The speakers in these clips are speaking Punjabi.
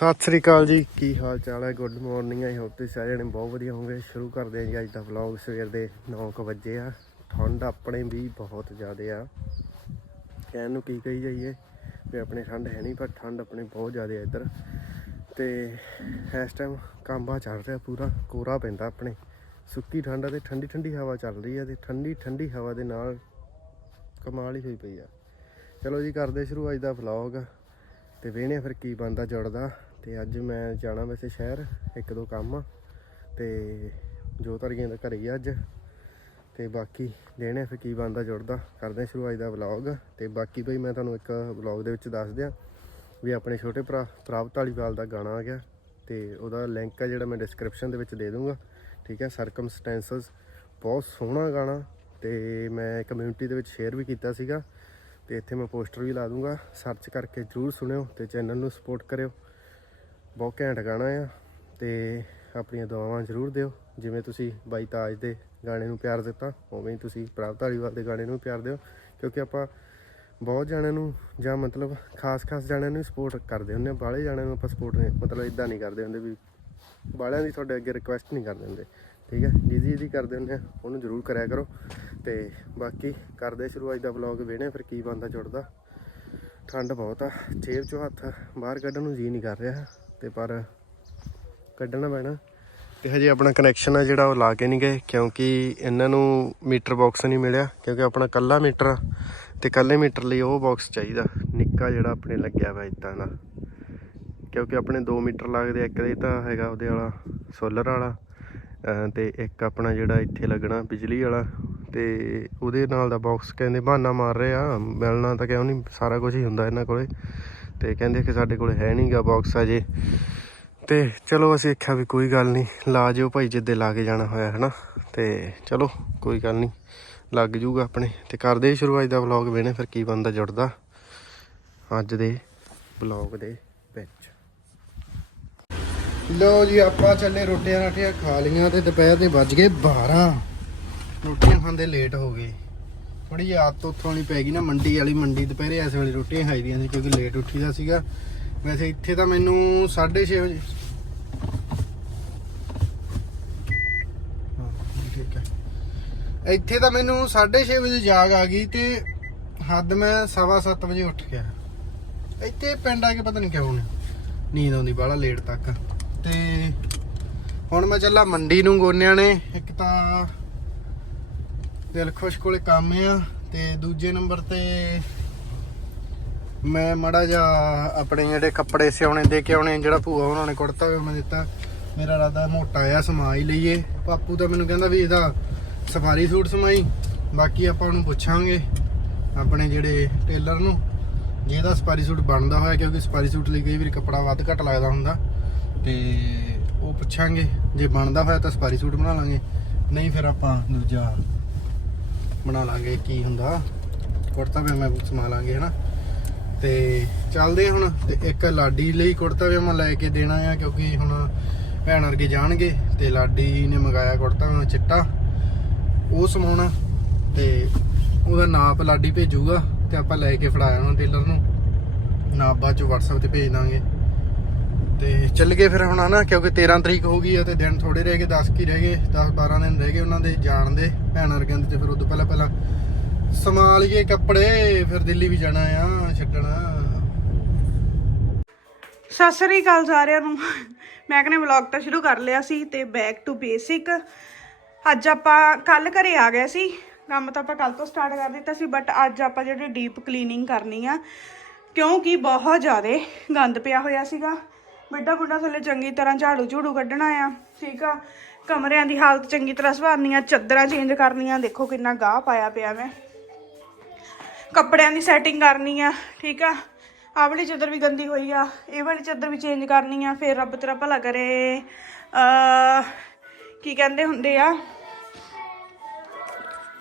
ਸਤਿ ਸ੍ਰੀ ਅਕਾਲ ਜੀ, ਕੀ ਹਾਲ ਚਾਲ ਹੈ? ਗੁੱਡ ਮਾਰਨਿੰਗ ਆਈ ਹੋਪ ਤੁਸੀਂ ਸਾਰੇ ਜਣੇ ਬਹੁਤ ਵਧੀਆ ਹੋਵੋਗੇ। ਸ਼ੁਰੂ ਕਰਦੇ ਹਾਂ ਜੀ ਅੱਜ ਦਾ ਵਲੌਗ ਸਵੇਰ ਦੇ 9:00 ਵਜੇ ਆ। ਠੰਡ ਆਪਣੇ ਵੀ ਬਹੁਤ ਜ਼ਿਆਦਾ ਆ। ਕਹਿਣ ਨੂੰ ਕੀ ਕਹੀ ਜਾਈਏ ਵੀ ਆਪਣੇ ਠੰਡ ਹੈ ਨਹੀਂ, ਪਰ ਠੰਡ ਆਪਣੇ ਬਹੁਤ ਜ਼ਿਆਦਾ ਆ ਇੱਧਰ। ਤੇ ਇਸ ਟਾਈਮ ਕਾਂਬਾ ਚੱਲ ਰਿਹਾ ਪੂਰਾ, ਕੋਰਾ ਪੈਂਦਾ ਆਪਣੇ। ਸੁੱਕੀ ਠੰਡ ਆ ਤੇ ਠੰਡੀ ਠੰਡੀ ਹਵਾ ਚੱਲ ਰਹੀ ਆ ਤੇ ਠੰਡੀ ਠੰਡੀ ਹਵਾ ਦੇ ਨਾਲ ਕਮਾਲ ਹੀ ਹੋਈ ਪਈ ਆ। ਚਲੋ ਜੀ, ਕਰਦੇ ਸ਼ੁਰੂ ਅੱਜ ਦਾ ਵਲੌਗ ਤੇ ਵੇਹਣੇ ਫਿਰ ਕੀ ਬੰਦਾ ਜੁੜਦਾ ਤੇ ਅੱਜ ਮੈਂ ਜਾਣਾ ਵੈਸੇ ਸ਼ਹਿਰ, ਇੱਕ ਦੋ ਕੰਮ ਆ ਤੇ ਜੋ ਤਰੀਆਂ ਦਾ ਘਰੇ ਹੀ ਆ ਅੱਜ। ਤੇ ਬਾਕੀ ਦੇਣੇ ਫਿਰ ਕੀ ਬੰਦਾ ਜੁੜਦਾ। ਕਰਦੇ ਹਾਂ ਸ਼ੁਰੂ ਅੱਜ ਦਾ ਵਲੌਗ ਤੇ ਬਾਕੀ ਬਈ ਮੈਂ ਤੁਹਾਨੂੰ ਇੱਕ ਵਲੌਗ ਦੇ ਵਿੱਚ ਦੱਸ ਦਿਆਂ ਵੀ ਆਪਣੇ ਛੋਟੇ ਭਰਾ ਪ੍ਰਾਪਤ ਧਾਲੀਵਾਲ ਦਾ ਗਾਣਾ ਆ ਗਿਆ ਤੇ ਉਹਦਾ ਲਿੰਕ ਆ ਜਿਹੜਾ ਮੈਂ ਡਿਸਕ੍ਰਿਪਸ਼ਨ ਦੇ ਵਿੱਚ ਦੇ ਦੂੰਗਾ। ਠੀਕ ਹੈ ਸਰਕਮਸਟੈਂਸਸ ਬਹੁਤ ਸੋਹਣਾ ਗਾਣਾ ਤੇ ਮੈਂ ਕਮਿਊਨਿਟੀ ਦੇ ਵਿੱਚ ਸ਼ੇਅਰ ਵੀ ਕੀਤਾ ਸੀਗਾ ਤੇ ਇੱਥੇ ਮੈਂ ਪੋਸਟਰ ਵੀ ਲਾ ਦੂੰਗਾ। ਸਰਚ ਕਰਕੇ ਜਰੂਰ ਸੁਣਿਓ ਤੇ ਚੈਨਲ ਨੂੰ ਸਪੋਰਟ ਕਰਿਓ। ਬਹੁਤ ਘੈਂਟ ਗਾਣਾ ਆ ਤੇ ਆਪਣੀਆਂ ਦੁਆਵਾਂ ਜਰੂਰ ਦਿਓ। ਜਿਵੇਂ ਤੁਸੀਂ ਬਾਈ ਤਾਜ ਦੇ ਗਾਣੇ ਨੂੰ ਪਿਆਰ ਦਿੱਤਾ, ਉਵੇਂ ਹੀ ਤੁਸੀਂ ਪ੍ਰਾਪਤ ਧਾਲੀਵਾਲ ਦੇ ਗਾਣੇ ਨੂੰ ਵੀ ਪਿਆਰ ਦਿਓ, ਕਿਉਂਕਿ ਆਪਾਂ ਬਹੁਤ ਜਾਣਿਆਂ ਨੂੰ ਜਾਂ ਮਤਲਬ ਖਾਸ-ਖਾਸ ਜਾਣਿਆਂ ਨੂੰ ਸਪੋਰਟ ਕਰਦੇ ਹੁੰਦੇ ਆ ਬਾਹਲੇ ਜਾਣਿਆਂ ਨੂੰ ਆਪਾਂ ਸਪੋਰਟ ਨਹੀਂ, ਮਤਲਬ ਇਦਾਂ ਨਹੀਂ ਕਰਦੇ ਹੁੰਦੇ ਵੀ ਬਾਹਲਿਆਂ ਦੀ ਤੁਹਾਡੇ ਅੱਗੇ ਰਿਕੁਐਸਟ ਨਹੀਂ ਕਰਦੇ ਹੁੰਦੇ। ਠੀਕ ਹੈ, ਜਿਹਦੀ ਜਿਹਦੀ ਕਰਦੇ ਹੁੰਦੇ ਆ ਉਹਨੂੰ ਜ਼ਰੂਰ ਕਰਿਆ ਕਰੋ। ਤੇ ਬਾਕੀ ਕਰਦੇ ਸ਼ੁਰੂ ਅੱਜ ਦਾ ਵਲੌਗ ਵੇਣੇ ਫਿਰ ਕੀ ਬੰਦਾ ਜੁੜਦਾ। ਠੰਡ ਬਹੁਤ ਆ ਛੇਬ ਚੋਂ ਹੱਥ ਬਾਹਰ ਕੱਢਣ ਨੂੰ ਜੀ ਨਹੀਂ ਕਰ ਰਿਹਾ। ਤੇ ਪਰ ਕੱਢਣਾ ਪੈਣਾ। ਤੇ ਹਜੇ ਆਪਣਾ ਕਨੈਕਸ਼ਨ ਆ ਜਿਹੜਾ ਉਹ ਲਾ ਕੇ ਨਹੀਂ ਗਏ, ਕਿਉਂਕਿ ਇਹਨਾਂ ਨੂੰ ਮੀਟਰ ਬਾਕਸ ਨਹੀਂ ਮਿਲਿਆ, ਕਿਉਂਕਿ ਆਪਣਾ ਕੱਲਾ ਮੀਟਰ ਆ ਤੇ ਕੱਲੇ ਮੀਟਰ ਲਈ ਉਹ ਬਾਕਸ ਚਾਹੀਦਾ। ਨਿੱਕਾ ਜਿਹੜਾ ਆਪਣੇ ਲੱਗਿਆ ਵਾ ਇਦਾਂ ਦਾ। ਕਿਉਂਕਿ ਆਪਣੇ 2 ਮੀਟਰ ਲੱਗਦੇ ਇੱਕ ਦੇ ਤਾਂ ਹੈਗਾ ਉਹਦੇ ਵਾਲਾ ਸੋਲਰ ਵਾਲਾ, ਅਹ ਤੇ ਇੱਕ ਆਪਣਾ ਜਿਹੜਾ ਇੱਥੇ ਲੱਗਣਾ ਬਿਜਲੀ ਵਾਲਾ। ਤੇ ਉਹਦੇ ਨਾਲ ਦਾ ਬਾਕਸ ਕਹਿੰਦੇ ਬਹਾਨਾ ਮਾਰ ਰਹੇ ਆ, ਮਿਲਣਾ ਤਾਂ ਕਿਉਂ ਨਹੀਂ, ਸਾਰਾ ਕੁਝ ਹੀ ਹੁੰਦਾ ਇਹਨਾਂ ਕੋਲੇ। ਤੇ ਕਹਿੰਦੇ ਕਿ ਸਾਡੇ ਕੋਲ ਹੈ ਨਹੀਂਗਾ ਬਾਕਸ ਅਜੇ। ਤੇ ਚਲੋ ਅਸੀਂ ਆਖਿਆ ਵੀ ਕੋਈ ਗੱਲ ਨਹੀਂ ਲਾ ਜਿਓ ਭਾਈ ਜਿੱਦੇ ਲਾ ਕੇ ਜਾਣਾ ਹੋਇਆ, ਹਨਾ? ਤੇ ਚਲੋ, ਕੋਈ ਗੱਲ ਨਹੀਂ ਲੱਗ ਜੂਗਾ ਆਪਣੇ। ਤੇ ਕਰਦੇ ਸ਼ੁਰੂਆਤ ਦਾ ਵਲੌਗ ਵੇਣੇ ਫਿਰ ਕੀ ਬੰਦਾ ਜੁੜਦਾ। ਅੱਜ ਦੇ ਵਲੌਗ ਦੇ ਵਿੱਚ। ਲੋ ਜੀ, ਆਪਾਂ ਚੱਲੇ ਰੋਟੀਆਂ ਰਾਟੀਆਂ ਖਾ ਲੀਆਂ ਤੇ ਦੁਪਹਿਰ ਦੇ ਵੱਜ ਗਏ 12 ਰੋਟੀਆਂ ਖਾਂਦੇ ਲੇਟ ਹੋ ਗਏ। ਥੋੜੀ ਜਿਹੀ ਆਦਤ ਉੱਥੋਂ ਵਾਲੀ ਪੈ ਗਈ ਨਾ, ਮੰਡੀ ਵਾਲੀ, ਮੰਡੀ ਦੁਪਹਿਰੇ ਇਸ ਵੇਲੇ ਰੋਟੀਆਂ ਖਾਈਦੀਆਂ ਸੀ ਕਿਉਂਕਿ ਲੇਟ ਉੱਠੀਦਾ ਸੀਗਾ। ਵੈਸੇ ਇੱਥੇ ਤਾਂ ਮੈਨੂੰ 6:30 ਵਜੇ ਠੀਕ ਹੈ। ਇੱਥੇ ਤਾਂ ਮੈਨੂੰ 6:30 ਵਜੇ ਜਾਗ ਆ ਗਈ ਤੇ ਹੱਦ ਮੈਂ 7:30 ਵਜੇ ਉੱਠ ਗਿਆ। ਇੱਥੇ ਪਿੰਡ ਆ ਕੇ ਪਤਾ ਨਹੀਂ ਕਿਉਂ ਨਹੀਂ ਨੀਂਦ ਆਉਂਦੀ ਬਾਹਲਾ ਲੇਟ ਤੱਕ। ਤੇ ਹੁਣ ਮੈਂ ਚੱਲਾ ਮੰਡੀ ਨੂੰ, ਗੋਨਿਆਂ ਨੇ। ਇੱਕ ਤਾਂ ਦਿਲ ਖੁਸ਼ ਕੋਲੇ ਕੰਮ ਆ ਤੇ ਦੂਜੇ ਨੰਬਰ ਤੇ ਮੈਂ ਮੜਾ ਜਾ ਆਪਣੇ ਜਿਹੜੇ ਕੱਪੜੇ ਸਿਉਣੇ ਦੇ ਕੇ ਆਉਣੇ ਜਿਹੜਾ ਭੂਆ ਉਹਨਾਂ ਨੇ ਕੁੜਤਾ ਹੋਇਆ ਮੈਂ ਦਿੱਤਾ, ਮੇਰਾ ਰਾਦਾ ਮੋਟਾ ਆ ਸਮਾ ਹੀ ਲਈਏ। ਪਾਪੂ ਤਾਂ ਮੈਨੂੰ ਕਹਿੰਦਾ ਵੀ ਇਹਦਾ ਸਫਾਰੀ ਸੂਟ ਸਮਾਈ, ਬਾਕੀ ਆਪਾਂ ਉਹਨੂੰ ਪੁੱਛਾਂਗੇ ਆਪਣੇ ਜਿਹੜੇ ਟੇਲਰ ਨੂੰ, ਜੇ ਇਹਦਾ ਸਫਾਰੀ ਸੂਟ ਬਣਦਾ ਹੋਇਆ, ਕਿਉਂਕਿ ਸਫਾਰੀ ਸੂਟ ਲਈ ਕਈ ਵਾਰੀ ਕੱਪੜਾ ਵੱਧ ਘੱਟ ਲੱਗਦਾ ਹੁੰਦਾ, ਤੇ ਉਹ ਪੁੱਛਾਂਗੇ। ਜੇ ਬਣਦਾ ਹੋਇਆ ਤਾਂ ਸਫਾਰੀ ਸੂਟ ਬਣਾ ਲਾਂਗੇ, ਨਹੀਂ ਫਿਰ ਆਪਾਂ ਦੂਜਾ ਬਣਾ ਲਾਂਗੇ, ਕੀ ਹੁੰਦਾ। ਕੁੜਤਾ ਪਜਾਮਾ ਸਮਾ ਲਾਂਗੇ, ਹਨਾ। ਤੇ ਚੱਲਦੇ ਆ ਹੁਣ, ਤੇ ਇੱਕ ਲਾਡੀ ਲਈ ਕੁੜਤਾ ਪਜਾਮਾ ਲੈ ਕੇ ਦੇਣਾ ਆ, ਕਿਉਂਕਿ ਹੁਣ ਭੈਣ ਵਰਗੇ ਜਾਣਗੇ, ਤੇ ਲਾਡੀ ਨੇ ਮੰਗਾਇਆ ਕੁੜਤਾ ਪਜਾਮਾ ਚਿੱਟਾ। ਉਹ ਸਮਾਉਣਾ, ਤੇ ਉਹਦਾ ਨਾਪ ਲਾਡੀ ਭੇਜੂਗਾ, ਤੇ ਆਪਾਂ ਲੈ ਕੇ ਫੜਾ ਉਹਨਾਂ ਟੇਲਰ ਨੂੰ। ਨਾਪ ਬਾਅਦ ਚ WhatsApp ਤੇ ਭੇਜ ਦਾਂਗੇ। ਤੇ ਚੱਲ ਗਏ ਫਿਰ ਹੁਣ, ਹਨਾ, ਕਿਉਂਕਿ 13 ਤਰੀਕ ਹੋ ਗਈ ਆ, ਤੇ ਦਿਨ ਥੋੜੇ ਰਹਿ ਗਏ 10 ਕੀ ਰਹਿ ਗਏ 10 12 ਦਿਨ ਰਹਿ ਗਏ ਉਹਨਾਂ ਦੇ ਜਾਣ ਦੇ। ਭੈਣ ਵਰਗਿਆਂ ਦੇ ਤੇ ਫਿਰ ਉਦੋਂ ਪਹਿਲਾਂ ਪਹਿਲਾਂ ਸਮਾ ਲਈਏ ਕੱਪੜੇ, ਫਿਰ ਦਿੱਲੀ ਵੀ ਜਾਣਾ ਆ, ਛੱਡਣਾ। ਸਤਿ ਸ੍ਰੀ ਅਕਾਲ ਸਾਰਿਆਂ ਨੂੰ। ਮੈਂ ਕਹਿੰਦਾ ਵਲੌਗ ਤਾਂ ਸ਼ੁਰੂ ਕਰ ਲਿਆ ਸੀ ਤੇ ਬੈਕ ਟੂ ਬੇਸਿਕ ਅੱਜ ਆਪਾਂ ਕੱਲ ਘਰੇ ਆ ਗਏ ਸੀ। ਕੰਮ ਤਾਂ ਆਪਾਂ ਕੱਲ ਤੋਂ ਸਟਾਰਟ ਕਰ ਦਿੱਤਾ ਸੀ ਬਟ ਅੱਜ ਆਪਾਂ ਜਿਹੜੀ ਡੀਪ ਕਲੀਨਿੰਗ ਕਰਨੀ ਆ, ਕਿਉਂਕਿ ਬਹੁਤ ਜ਼ਿਆਦਾ ਗੰਦ ਪਿਆ ਹੋਇਆ ਸੀਗਾ। ਮਿੱਡਾ ਬੁੱਢਾ ਥੱਲੇ ਚੰਗੀ ਤਰ੍ਹਾਂ ਝਾੜੂ ਝੂੜੂ ਕੱਢਣਾ ਆ, ਠੀਕ ਆ? ਕਮਰਿਆਂ ਦੀ ਹਾਲਤ ਚੰਗੀ ਤਰ੍ਹਾਂ ਸੁਧਾਰਨੀ ਆ, ਚੱਦਰਾਂ ਚੇਂਜ ਕਰਨੀਆਂ, ਦੇਖੋ ਕਿੰਨਾ ਗਾਹ ਪਾਇਆ ਪਿਆ ਮੈਂ। ਕੱਪੜਿਆਂ ਦੀ ਸੈਟਿੰਗ ਕਰਨੀ ਆ, ਠੀਕ ਆ। ਆਹ ਵਾਲੀ ਚਾਦਰ ਵੀ ਗੰਦੀ ਹੋਈ ਆ, ਇਹ ਵਾਲੀ ਚਾਦਰ ਵੀ ਚੇਂਜ ਕਰਨੀ ਆ, ਫਿਰ ਰੱਬ ਤੇਰਾ ਭਲਾ ਕਰੇ। ਅ ਕੀ ਕਹਿੰਦੇ ਹੁੰਦੇ ਆ?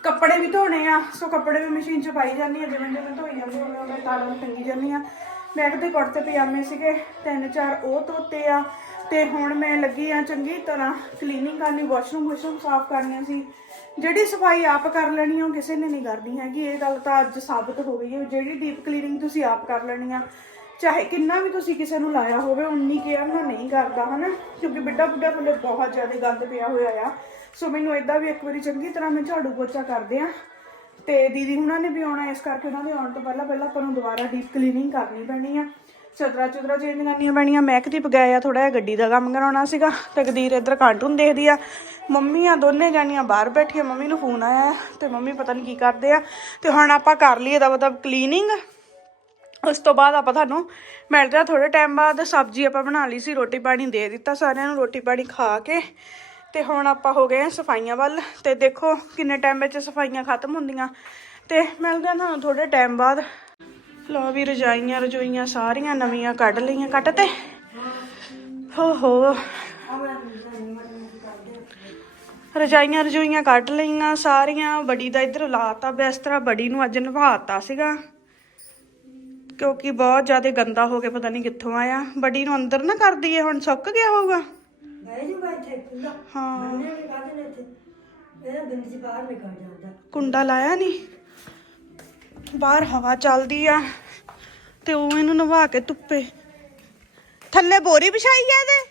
ਕੱਪੜੇ ਵੀ ਧੋਣੇ ਆ, ਸੋ ਕੱਪੜੇ ਵੀ ਮਸ਼ੀਨ 'ਚ ਪਾਈ ਜਾਂਦੀ ਆ, ਜਿਵੇਂ ਜਿਵੇਂ ਧੋਈ ਜਾਂਦੀ ਉਹਨਾਂ ਉਹਨਾਂ ਤਾਰਾਂ ਨੂੰ ਟੰਗੀ ਜਾਂਦੀ ਆ। ਬੈਗ ਦੇ ਕੁੜਤੇ ਪਜਾਮੇ ਸੀਗੇ, ਤਿੰਨ ਚਾਰ ਉਹ ਧੋਤੇ ਆ ਤੇ ਹੁਣ ਮੈਂ ਲੱਗੀ ਆ ਚੰਗੀ ਤਰ੍ਹਾਂ ਕਲੀਨਿੰਗ ਕਰਨੀ ਵਾਸ਼ਰੂਮ ਵਾਸ਼ਰੂਮ ਸਾਫ਼ ਕਰਨੀਆਂ ਸੀ। ਜਿਹੜੀ ਸਫ਼ਾਈ ਆਪ ਕਰ ਲੈਣੀ ਆ, ਉਹ ਕਿਸੇ ਨੇ ਨਹੀਂ ਕਰਨੀ ਹੈਗੀ। ਇਹ ਗੱਲ ਤਾਂ ਅੱਜ ਸਾਬਤ ਹੋ ਗਈ ਹੈ। ਜਿਹੜੀ ਡੀਪ ਕਲੀਨਿੰਗ ਤੁਸੀਂ ਆਪ ਕਰ ਲੈਣੀ ਆ, ਚਾਹੇ ਕਿੰਨਾ ਵੀ ਤੁਸੀਂ ਕਿਸੇ ਨੂੰ ਲਾਇਆ ਹੋਵੇ, ਉਨੀ ਕੇਅਰ ਨਾਲ ਨਹੀਂ ਕਰਦਾ, ਹਨਾ? ਕਿਉਂਕਿ ਬਿੱਡਾ ਬੁੱਢਾ ਥੱਲੇ ਬਹੁਤ ਜ਼ਿਆਦਾ ਗੰਦ ਪਿਆ ਹੋਇਆ ਆ। ਸੋ ਮੈਨੂੰ ਇਦਾਂ ਵੀ ਇੱਕ ਵਾਰੀ ਚੰਗੀ ਤਰ੍ਹਾਂ ਮੈਂ ਝਾੜੂ ਪੋਚਾ ਕਰਦੇ ਆ। ਤੇ ਦੀਦੀ ਹੁਣਾਂ ਨੇ ਵੀ ਆਉਣਾ, ਇਸ ਕਰਕੇ ਉਹਨਾਂ ਦੇ ਆਉਣ ਤੋਂ ਪਹਿਲਾਂ ਪਹਿਲਾਂ ਆਪਾਂ ਨੂੰ ਦੁਬਾਰਾ ਡੀਪ ਕਲੀਨਿੰਗ ਕਰਨੀ ਪੈਣੀ ਆ। ਚਦਰਾ ਚੁਦਰਾ ਚੇਂਜ ਕਰਨੀਆਂ ਪੈਣੀਆਂ ਮਹਿਕਦੀਪ ਗਏ ਆ ਥੋੜਾ ਜਿਹਾ ਗੱਡੀ ਦਾ ਕੰਮ ਕਰਾਉਣਾ ਸੀਗਾ। ਤਕਦੀਰ ਇੱਧਰ ਕਾਰਟੂਨ ਦੇਖਦੀ ਆ। ਮੰਮੀ ਆ ਦੋਨੇ ਜਾਣੀਆਂ ਬਾਹਰ ਬੈਠੀਆਂ, ਮੰਮੀ ਨੂੰ ਫੋਨ ਆਇਆ ਹੈ ਤੇ ਮੰਮੀ ਪਤਾ ਨਹੀਂ ਕੀ ਕਰਦੇ ਆ। ਤੇ ਹੁਣ ਆਪਾਂ ਕਰ ਲਈਏ ਦਾ ਮਤਲਬ ਕਲੀਨਿੰਗ ਉਸ ਤੋਂ ਬਾਅਦ ਆਪਾਂ ਤੁਹਾਨੂੰ ਮਿਲਦੇ ਆ ਥੋੜੇ ਟਾਈਮ ਬਾਅਦ। ਸਬਜ਼ੀ ਆਪਾਂ ਬਣਾ ਲਈ ਸੀ, ਰੋਟੀ ਪਾਣੀ ਦੇ ਦਿੱਤਾ ਸਾਰਿਆਂ ਨੂੰ, ਰੋਟੀ ਪਾਣੀ ਖਾ ਕੇ। ਤੇ ਹੁਣ ਆਪਾਂ ਹੋ ਗਏ ਆ ਸਫਾਈਆਂ ਵੱਲ। ਤੇ ਦੇਖੋ ਕਿੰਨੇ ਟਾਈਮ ਵਿੱਚ ਸਫਾਈਆਂ ਖਤਮ ਹੁੰਦੀਆਂ। ਤੇ ਮਿਲਦੇ ਆ ਤੁਹਾਨੂੰ ਥੋੜੇ ਟਾਈਮ ਬਾਅਦ। ਲੋ ਵੀ ਰਜਾਈਆਂ ਰਜੋਈਆਂ ਸਾਰੀਆਂ ਨਵੀਆਂ ਕੱਢ ਲਈਆਂ ਕੱਟ ਤੇ। ਹੋ ਹੋ। ਰਜਾਈਆਂ ਰਜੋਈਆਂ ਕੱਢ ਲਈਆਂ ਸਾਰੀਆਂ। ਬੜੀ ਦਾ ਇੱਧਰ ਲਾਤਾ ਬਿਸਤਰਾ ਬੜੀ ਨੂੰ ਅੱਜ ਨਵਾਤਾ ਸੀਗਾ। ਕਿਉਂਕਿ ਬਹੁਤ ਜ਼ਿਆਦਾ ਗੰਦਾ ਹੋ ਕੇ ਪਤਾ ਨਹੀਂ ਕਿੱਥੋਂ ਆਇਆ। ਬੜੀ ਨੂੰ ਅੰਦਰ ਨਾ ਕਰ ਦਈਏ ਹੁਣ ਸੁੱਕ ਗਿਆ ਹੋਊਗਾ। ਹਾਂ। ਕੁੰਡਾ ਲਾਇਆ ਨਹੀਂ ਬਾਹਰ ਹਵਾ ਚੱਲਦੀ ਆ। ਤੇ ਉਹ ਇਹਨੂੰ ਨਵਾ ਕੇ ਧੁੱਪੇ। ਥੱਲੇ ਬੋਰੀ ਵਿਛਾਈ ਆ ਇਹਦੇ?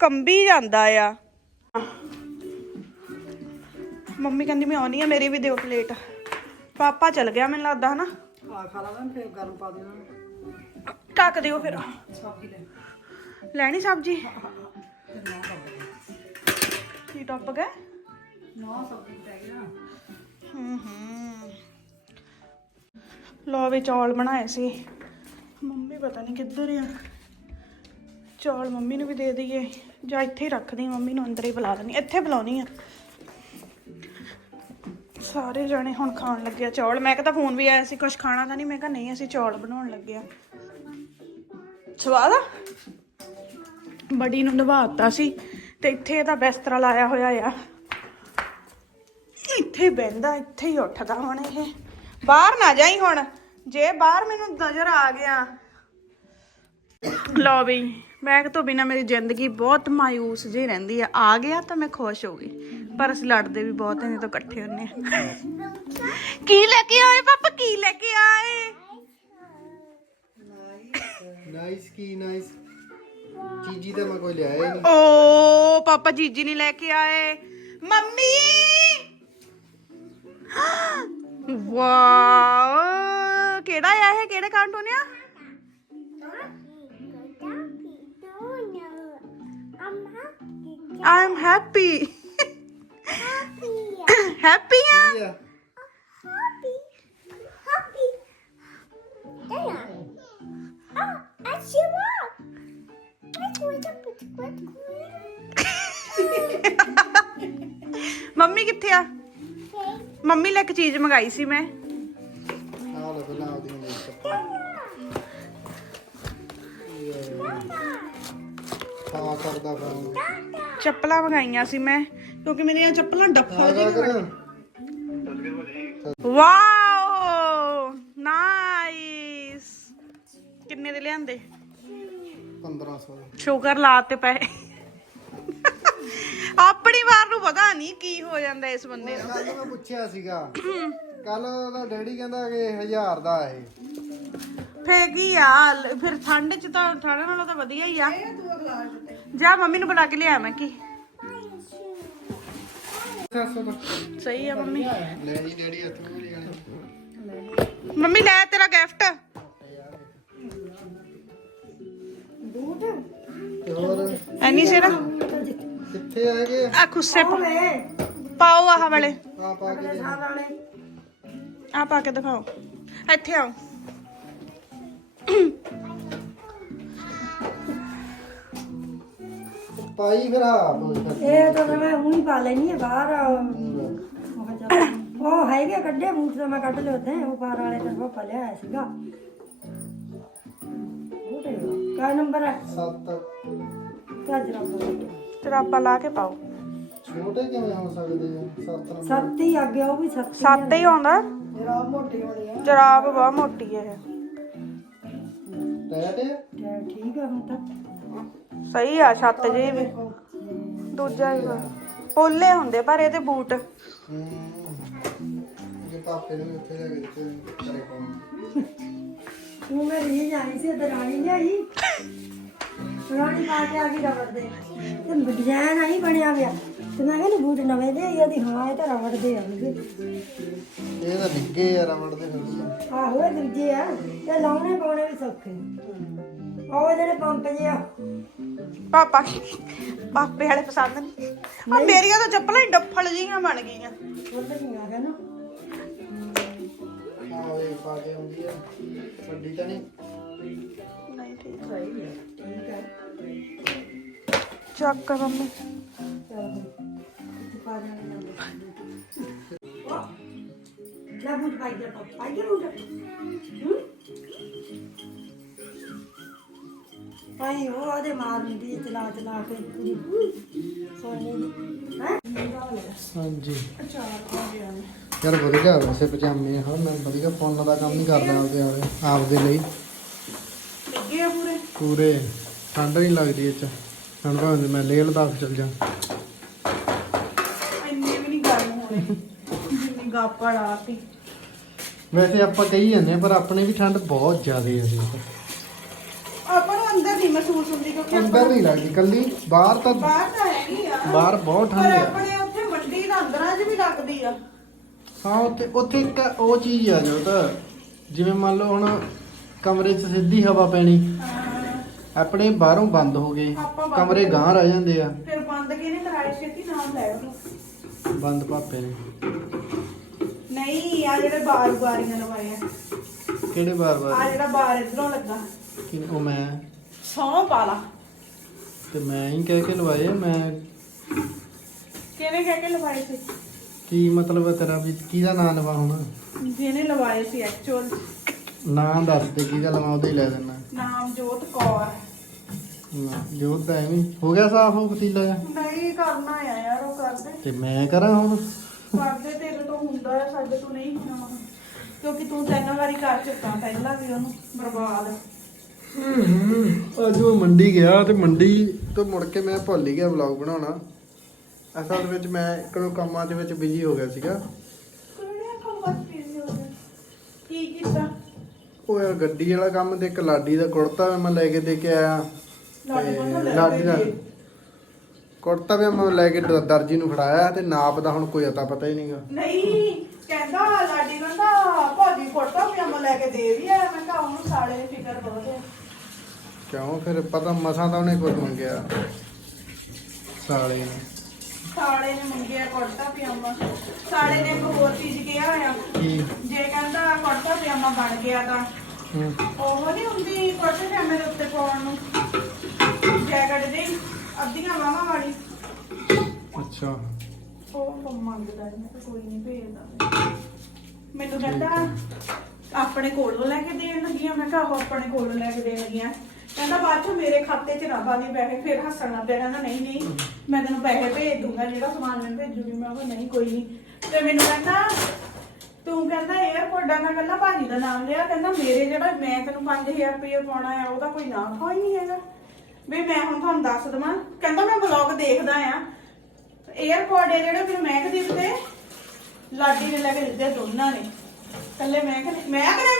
ਕੰਬੀ ਜਾਂਦਾ ਆ। ਮੰਮੀ ਕਹਿੰਦੀ ਮੈਂ ਆਉਣੀ ਆ ਮੇਰੀ ਵੀ ਦਿਓ ਪਲੇਟ। ਪਾਪਾ ਚਲ ਗਿਆ ਮੈਨੂੰ ਲੱਗਦਾ ਹਨਾ। ਆ ਖਾ ਲਾਂਗੇ ਫਿਰ ਗਰਮ ਪਾ ਦੇਣਾ। ਢੱਕ ਦਿਓ ਫਿਰ। ਸਬਜ਼ੀ ਲੈ। ਲੈਣੀ ਸਬਜੀ? ਕੀ ਟੱਪ ਗਏ ਨਾ ਸਬਜ਼ੀ ਪੈ ਨਾ। ਹੂੰ ਹੂੰ। ਲੋ ਵੀ ਚੌਲ ਬਣਾਏ ਸੀ। ਮੰਮੀ ਪਤਾ ਨਹੀਂ ਕਿੱਧਰ ਆ। ਚੌਲ ਮੰਮੀ ਨੂੰ ਵੀ ਦੇ ਦਈਏ। ਜਾਂ ਇੱਥੇ ਹੀ ਰੱਖਦੀ ਮੰਮੀ ਨੂੰ ਅੰਦਰ ਹੀ ਬੁਲਾ ਲੈਣੀ ਇੱਥੇ ਬੁਲਾਉਣੀ ਆ। ਸਾਰੇ ਜਣੇ ਹੁਣ ਖਾਣ ਲੱਗਿਆ ਚੌਲ। ਮੈਂ ਕਿਹਾ ਫੋਨ ਵੀ ਆਇਆ ਸੀ ਕੁਝ ਖਾਣਾ ਤਾਂ ਨਹੀਂ ਮੈਂ ਕਿਹਾ ਨਹੀਂ, ਅਸੀਂ ਚੌਲ ਬਣਾਉਣ ਲੱਗੇ ਆ। ਸਵਾਦ ਆ? ਬੜੀ ਨੂੰ ਨਵਾਤਾ ਸੀ। ਤੇ ਇੱਥੇ ਇਹਦਾ ਬਿਸਤਰਾ ਲਾਇਆ ਹੋਇਆ ਆ। ਇੱਥੇ ਬਹਿੰਦਾ ਇੱਥੇ ਹੀ ਉੱਠਦਾ ਹੁਣ ਇਹ। ਬਾਹਰ ਨਾ ਜਾਈ ਹੁਣ ਜੇ ਬਾਹਰ ਮੈਨੂੰ ਨਜ਼ਰ ਆ ਗਿਆ। ਲਓ ਬਈ ਬੈਗ ਤੋਂ ਬਿਨਾ ਮੇਰੀ ਜ਼ਿੰਦਗੀ ਬਹੁਤ ਮਾਇੂਸ ਜਿਹੀ ਰਹਿੰਦੀ ਆ। ਆ ਗਿਆ ਤਾਂ ਮੈਂ ਖੁਸ਼ ਹੋ ਗਈ ਪਰ ਅਸੀਂ ਲੜਦੇ ਵੀ ਬਹੁਤ ਹਾਂ ਜਦੋਂ ਇਕੱਠੇ ਹੁੰਨੇ ਆ। ਕੀ ਲੈ ਕੇ ਆਏ ਪਾਪਾ ਕੀ ਲੈ ਕੇ ਆਏ? ਨਾਈਸ ਕੀ ਨਾਈਸ ਚੀਜੀ ਤਾਂ ਮੈਂ ਕੋਈ ਲਿਆਇਆ ਹੀ ਨਹੀਂ। ਓ ਪਾਪਾ ਜੀਜੀ ਨਹੀਂ ਲੈ ਕੇ ਆਏ। ਮੰਮੀ! ਵਾਓ ਕਿਹੜਾ ਆ ਇਹ? ਕਿਹੜੇ ਕਾਰਟੂਨ ਆ? ਆਈ ਐਮ ਹੈਪੀ ਹੈਪੀ ਆ ਮੰਮੀ ਕਿੱਥੇ ਆ? ਮੰਮੀ ਲਈ ਇੱਕ ਚੀਜ਼ ਮੰਗਾਈ ਸੀ ਮੈਂ ਆ ਲੋ ਪਹਿਲਾਂ ਆਉਦੀ ਹੁੰਦੀ ਹਾਂ ਕਰਦਾ ਫੋਨ ਚੱਪਲਾਂ ਮੰਗਾਈਆਂ ਸੀ ਮੈਂ ਕਿਉਂਕਿ ਮੇਰੀਆਂ ਚੱਪਲਾਂ ਡੱਫਾ ਆ ਜਿਹੀਆਂ ਕਰ ਵਾਓ ਨਾਈਸ ਕਿੰਨੇ ਦੇ ਲਿਆਂਦੇ 1500 ਸ਼ੂਗਰ ਲਾਤੇ ਪਏ ਆਪਣੀ ਵਾਰ ਨੂੰ ਪਤਾ ਨਹੀਂ ਕੀ ਹੋ ਜਾਂਦਾ ਇਸ ਬੰਦੇ ਨੂੰ। ਕੱਲ ਮੈਂ ਪੁੱਛਿਆ ਸੀਗਾ ਕੱਲ ਉਹਦਾ ਡੈਡੀ ਕਹਿੰਦਾ ਕਿ 1000 ਦਾ ਇਹ। ਫੇਰ ਕੀ ਆ ਲ- ਫਿਰ ਠੰਡ ਚ ਤਾਂ ਠੰਡ ਨਾਲੋਂ ਤਾਂ ਵਧੀਆ ਹੀ ਆ। ਜਾ ਮੰਮੀ ਨੂੰ ਬੁਲਾ ਕੇ ਲਿਆ ਮੈਂ ਕੀ। 700 ਦਾ ਸਹੀ ਆ ਮੰਮੀ। ਲੈ ਜੀ ਡੈਡੀ ਹੱਥ ਮੂਰੇ ਜਾਣੇ ਮੰਮੀ ਲੈ ਤੇਰਾ ਗਿਫਟ। ਤੇ ਹੋਰ? ਐਨੀ ਸੇ ਨਾ ਕਿੱਥੇ ਹੈਗੇ ਆ ਖੁੱਸੇ ਪਾ- ਪਾਓ ਆਹ ਵਾਲੇ। ਆ ਪਾ ਕੇ ਦੇ ਆ ਪਾ ਕੇ ਦਿਖਾਓ। ਇੱਥੇ ਆਓ। ਪਾਈ ਫਿਰ ਆ ਬੋਲ ਇਹ ਤਾਂ ਮੈਂ ਉਹੀ ਪਾ ਲੈਣੀ ਹੈ ਬਾਹਰ। ਮੈਂ ਕਿਹਾ ਚੱਲ। ਉਹ ਹੈਗੇ ਕੱਢੇ ਬੂਟ ਤਾਂ ਮੈਂ ਕੱਢ ਲਏ ਉੱਥੇ। ਉਹ ਬਾਹਰ ਵਾਲੇ ਤਾਂ ਉਹ ਲਿਆ ਆਇਆ ਸੀਗਾ। ਬੂਟ ਹੈ। ਕਾ ਨੰਬਰ ਹੈ? ਸੱਤ। ਕਾਜਰਾ ਬੂਟ ਜਰਾਬਾ ਲਾ ਕੇ ਪਾਓ ਛੋਟੇ ਕਿਵੇਂ ਹੋ ਸਕਦੇ ਆ ਸੱਤ ਨੰਬਰ ਸੱਤ ਹੀ ਅੱਗੇ ਉਹ ਵੀ ਸੱਤ ਸੱਤ ਹੀ ਆਉਂਦਾ ਮੇਰਾ ਮੋਟੇ ਹੋਣੇ ਆ ਜਰਾਬ ਬਹੁਤ ਮੋਟੀ ਹੈ ਇਹ ਟੈਟ ਤੇ ਠੀਕ ਆ ਹੁਣ ਤਾਂ ਸਹੀ ਆ ਛੱਤ ਜੇ ਵੀ ਦੂਜਾ ਹੀ ਵਾ। ਪੋਲੇ ਹੁੰਦੇ ਪਰ ਇਹਦੇ ਬੂਟ ਜੇ ਪਾਪੇ ਨੂੰ ਉੱਥੇ ਲੈ ਕੇ ਦਿੱਤੇ ਕਰੇ ਪਾਉਂ ਤੂੰ ਮੇਰੀ ਹੀ ਜਾਣੀ ਸੀ ਤੇ ਰਾਣੀ ਲਿਆਈ ਰਾਣੀ ਪਾ ਕੇ ਆ ਗਈ ਰਬੜ ਦੇ। ਤੇ ਡਿਜ਼ਾਈਨ ਆਈ ਬਣਿਆ ਗਿਆ ਤੇ ਮੈਂ ਕਹਿੰਦੀ ਬੂਟ ਨਵੇਂ ਦੇ ਆਈ ਉਹਦੀ ਹਾਂ ਇਹ ਤਾਂ ਰਬੜ ਦੇ ਆ ਗਏ ਇਹ ਤਾਂ ਨਿੱਗੇ ਆ ਰਮੜ ਦੇ ਫਿਰ ਆਹੋ ਇਹ ਦੂਜੇ ਆ। ਤੇ ਲਾਉਣੇ ਪਾਉਣੇ ਵੀ ਸੌਖੇ। ਉਹ ਜਿਹੜੇ ਪੰਪ ਜੇ ਆ। ਪਾਪਾ ਪਾਪੇ ਵਾਲੇ ਪਸੰਦ ਨਹੀਂ। ਆ ਮੇਰੀਆਂ ਤਾਂ ਚੱਪਲਾਂ ਹੀ ਡੱਫਲ ਜੀਆਂ ਬਣ ਗਈਆਂ। ਉਧਰ ਨਹੀਂ ਆ ਗਿਆ ਨਾ। ਆਹ ਇਹ ਪਾ ਕੇ ਆਉਂਦੀ ਆ। ਵੱਡੀ ਤਾਂ ਨਹੀਂ। ਨਹੀਂ ਠੀਕ ਸਹੀ ਹੈ ਠੀਕ ਹੈ ਚੱਕ ਮੰਮੀ। ਲੈ ਪਾਈ ਜਾ ਪਾਈ ਜਾ ਹੂੰ ਭਾਈ ਉਹ ਉਹਦੇ ਮਾਰ ਦਿੰਦੀ ਹੈ ਚਲਾ ਚਲਾ ਕੇ ਪੂਰੀ। ਸੋਨੇ ਦੀ। ਹੈ? ਹਾਂਜੀ। ਯਾਰ ਵਧੀਆ ਵੈਸੇ ਪਜਾਮੇ ਹਾਂ ਮੈਂ ਵਧੀਆ ਪੁੰਨ ਦਾ ਕੰਮ ਨਹੀਂ ਕਰਦਾ ਆਪਦੇ ਆਪਦੇ ਲਈ। ਲੱਗੇ ਆ ਪੂਰੇ? ਪੂਰੇ। ਠੰਡ ਨਹੀਂ ਲੱਗਦੀ ਇਹ ਚ। ਹੁਣ ਭਾਵੇਂ ਮੈਂ ਲੇਹ ਲਦਾਖ ਚਲ ਜਾ। ਇੰਨੇ ਵੀ ਨਹੀਂ ਗਰਮ ਹੋਣੇ। ਜਿੰਨੀ ਗਾਪਾ ਲਾਤੀ ਵੈਸੇ ਆਪਾਂ ਕਹੀ ਜਾਂਦੇ ਆ ਪਰ ਆਪਣੇ ਵੀ ਠੰਡ ਬਹੁਤ ਜ਼ਿਆਦਾ ਹੈ ਜੀ। ਆਪਾਂ ਨੂੰ ਅੰਦਰ ਨਹੀਂ ਮਹਿਸੂਸ ਹੁੰਦੀ ਕਿਉਂਕਿ ਅੰਦਰ ਨਹੀਂ ਲੱਗਦੀ। ਕੱਲੀ ਬਾਹਰ ਤਾਂ ਬਾਹਰ ਤਾਂ ਹੈਗੀ ਆ। ਬਾਹਰ ਬਹੁਤ ਠੰਡ ਪਰ ਹੈ ਆਪਣੇ ਉੱਥੇ ਮੰਡੀ ਦਾ ਅੰਦਰਾਂ 'ਚ ਵੀ ਲੱਗਦੀ ਆ। ਹਾਂ ਉੱਥੇ ਉੱਥੇ ਇੱਕ ਉਹ ਚੀਜ਼ ਆ ਜੋ ਤਾਂ ਜਿਵੇਂ ਮੰਨ ਲਓ ਹੁਣ ਕਮਰੇ 'ਚ ਸਿੱਧੀ ਹਵਾ ਪੈਣੀ। ਆਪਣੇ ਬਾਹਰੋਂ ਬੰਦ ਹੋ ਗਏ। ਆਪਾਂ ਬੰਦ ਕਮਰੇ ਗਾਂ ਰਹਿ ਜਾਂਦੇ ਆ। ਫਿਰ ਬੰਦ ਕਿਹਨੇ ਕਰਾਈ ਛੇਤੀ ਨਾਮ ਲੈ ਉਹਨੂੰ ਬੰਦ ਭਾਪੇ ਨੇ। ਨਹੀਂ ਆ ਜਿਹੜੇ ਬਾਰ ਬਾਰੀਆਂ ਲਵਾਏ ਆ ਕਿਹੜੇ ਆ ਬਾਰ? ਜਿਹੜਾ ਬਾਰ ਇਧਰੋਂ ਲੱਗਾ। ਉਹ ਮੈਂ। ਸੌਂ ਪਾਲਾ ਤੇ ਮੈਂ ਹੀ ਕਹਿ ਕੇ ਲਵਾਏ ਆ, ਮੈਂ ਕਿਹਨੇ ਕਹਿ ਕੇ ਲਵਾਏ ਸੀ? ਕੀ ਮਤਲਬ ਹੈ ਤੇਰਾ ਵੀ? ਕਿਹਦਾ ਨਾਂ ਲਵਾ ਹੁਣ? ਜਿਹਨੇ ਲਵਾਏ ਸੀ ਐਕਚੁਅਲ ਨਾਂ ਦੱਸ ਦੇ ਕਿਹਦਾ ਲਵਾ ਉਹਦਾ ਹੀ ਲੈ ਦੇਣਾ ਨਾਮ ਜੋਤ ਕੌਰ। ਨਾ, ਜੋਤ ਦਾ ਐਵੇਂ ਹੀ। ਹੋ ਗਿਆ ਸਾਫ਼ ਉਹ ਪਤੀਲਾ? ਨਹੀਂ ਕਰਨਾ ਆ ਯਾਰ ਉਹ ਕਰਦੇ। ਤੇ ਮੈਂ ਕਰਾਂ ਹੁਣ? ਕਰਦੇ ਤੇਰੇ ਤੋਂ ਹੁੰਦਾ ਆ ਸਾਡੇ ਤੋਂ ਨਹੀਂ ਹੋਣਾ ਕਿਉਂਕਿ ਤੂੰ ਤਿੰਨ ਵਾਰੀ ਕਰ ਚੁੱਕਾ ਪਹਿਲਾਂ ਵੀ ਉਹਨੂੰ ਬਰਬਾਦ। ਅੱਜ ਮੈਂ ਮੰਡੀ ਗਿਆ ਤੇ ਮੰਡੀ ਤੋਂ ਮੁੜ ਕੇ ਮੈਂ ਭੁੱਲ ਹੀ ਗਿਆ ਵਲੌਗ ਬਣਾਉਣਾ। ਅਸਲ ਵਿੱਚ ਮੈਂ ਇੱਕੋ ਕੰਮਾਂ ਦੇ ਵਿੱਚ ਬਿਜ਼ੀ ਹੋ ਗਿਆ ਸੀਗਾ। ਕਿਹੜੇ ਕੰਮ ਗਿਆ? ਕੀ ਕੀਤਾ? ਉਹ ਯਾਰ ਗੱਡੀ ਵਾਲਾ ਕੰਮ ਤੇ ਇੱਕ ਲਾਡੀ ਦਾ ਕੁੜਤਾ ਮੈਂ ਲੈ ਕੇ ਦੇ ਕੇ ਆਇਆ। ਲਾਡੀ ਤੇ ਦਾ ਕੁੜਤਾ ਵੀ ਮੈਂ ਲੈ ਕੇ ਦਰ- ਦਰਜੀ ਨੂੰ ਫੜਾਇਆ ਤੇ ਨਾਪ ਦਾ ਹੁਣ ਕੋਈ ਅਤਾ ਪਤਾ ਹੀ ਨਹੀਂਗਾ ਨਹੀਂ ਕਹਿੰਦਾ ਲਾਡੀ ਕਹਿੰਦਾ ਭਾਜੀ ਕੁੜਤਾ ਪਜਾਮਾ ਲੈ ਕੇ ਦੇ ਰਹੀ ਆ ਮੈਂ ਕਿਹਾ ਉਹਨੂੰ ਸਾਲੇ ਦੀ ਫਿਕਰ ਬਹੁਤ ਹੈ। ਕਿਉਂ? ਫਿਰ ਪਤਾ ਮਸਾਂ ਤਾਂ ਉਹਨੇ ਕੁਝ ਮੰਗਿਆ। ਸਾਲੇ ਨੇ। ਸਾਲੇ ਨੇ ਮੰਗਿਆ ਕੁੜਤਾ ਪਜਾਮਾ। ਸਾਲੇ ਨੇ ਇੱਕ ਹੋਰ ਚੀਜ਼ ਕਿਹਾ ਆ ਕੀ? ਜੇ ਕਹਿੰਦਾ ਕੁੜਤਾ ਪਜਾਮਾ ਬਣ ਗਿਆ ਤਾਂ। ਹੂੰ। ਉਹ ਨਹੀਂ ਹੁੰਦੀ ਕੁੜਤੇ ਪਜਾਮੇ ਦੇ ਉੱਤੇ ਪਾਉਣ ਨੂੰ। ਜੈਕਟ ਦੀ ਅੱਧੀਆਂ ਬਾਹਾਂ ਵਾਲੀ। ਅੱਛਾ। ਉਹ ਮੰਗਦਾ ਸੀ, ਮੈਂ ਕਿਹਾ ਕੋਈ ਨਹੀਂ ਭੇਜਦਾ। ਮੈਨੂੰ ਕਹਿੰਦਾ ਆਪਣੇ ਕੋਲੋਂ ਲੈ ਕੇ ਦੇਣ ਲੱਗੀਆਂ ਮੈਂ ਕਿਹਾ ਉਹ ਆਪਣੇ ਕੋਲੋਂ ਲੈ ਕੇ ਦੇਣ ਲੱਗੀਆਂ। ਕਹਿੰਦਾ ਬਾਅਦ ਚ ਮੇਰੇ ਖਾਤੇ 'ਚ ਨਾ ਪਾਣੀ ਪੈਸੇ ਫਿਰ ਹੱਸਣਾ ਪਿਆ ਕਹਿੰਦਾ ਨਹੀਂ ਨਹੀਂ, ਮੈਂ ਤੈਨੂੰ ਪੈਸੇ ਭੇਜ ਦੂੰਗਾ, ਜਿਹੜਾ ਸਮਾਨ ਮੈਂ ਭੇਜੂਗੀ, ਮੈਂ ਉਹ ਨਹੀਂ, ਕੋਈ ਨਹੀਂ। ਤੇ ਮੈਨੂੰ ਕਹਿੰਦਾ, ਤੂੰ ਕਹਿੰਦਾ 에어ਪੋਰਟ ਦਾ ਮੈਂ ਭਾਜੀ ਦਾ ਨਾਮ ਲਿਆ, ਕਹਿੰਦਾ ਮੇਰੇ ਜਿਹੜਾ ਮੈਂ ਤੈਨੂੰ 5000 ਰੁਪਏ ਪਾਉਣਾ ਆ, ਉਹਦਾ ਕੋਈ ਨਾ ਹੀ ਨਹੀਂ ਹੈਗਾ। ਵੀ ਮੈਂ ਹੁਣ ਤੁਹਾਨੂੰ ਦੱਸ ਦਵਾਂ, ਕਹਿੰਦਾ ਮੈਂ ਬਲੌਗ ਦੇਖਦਾ ਆ। 에어ਪੋਰਟ ਦੇ ਜਿਹੜੇ ਫਿਰ ਮੈਂ ਕਿ ਦਿੱਤੇ ਲਾਡੀ ਨੇ ਲੈ ਕੇ ਦਿੱਤੇ ਦੋਨਾਂ ਨੇ। ਕੱਲੇ ਮੈਂ ਕਹਿੰਦੇ ਮੈਂ ਕਿ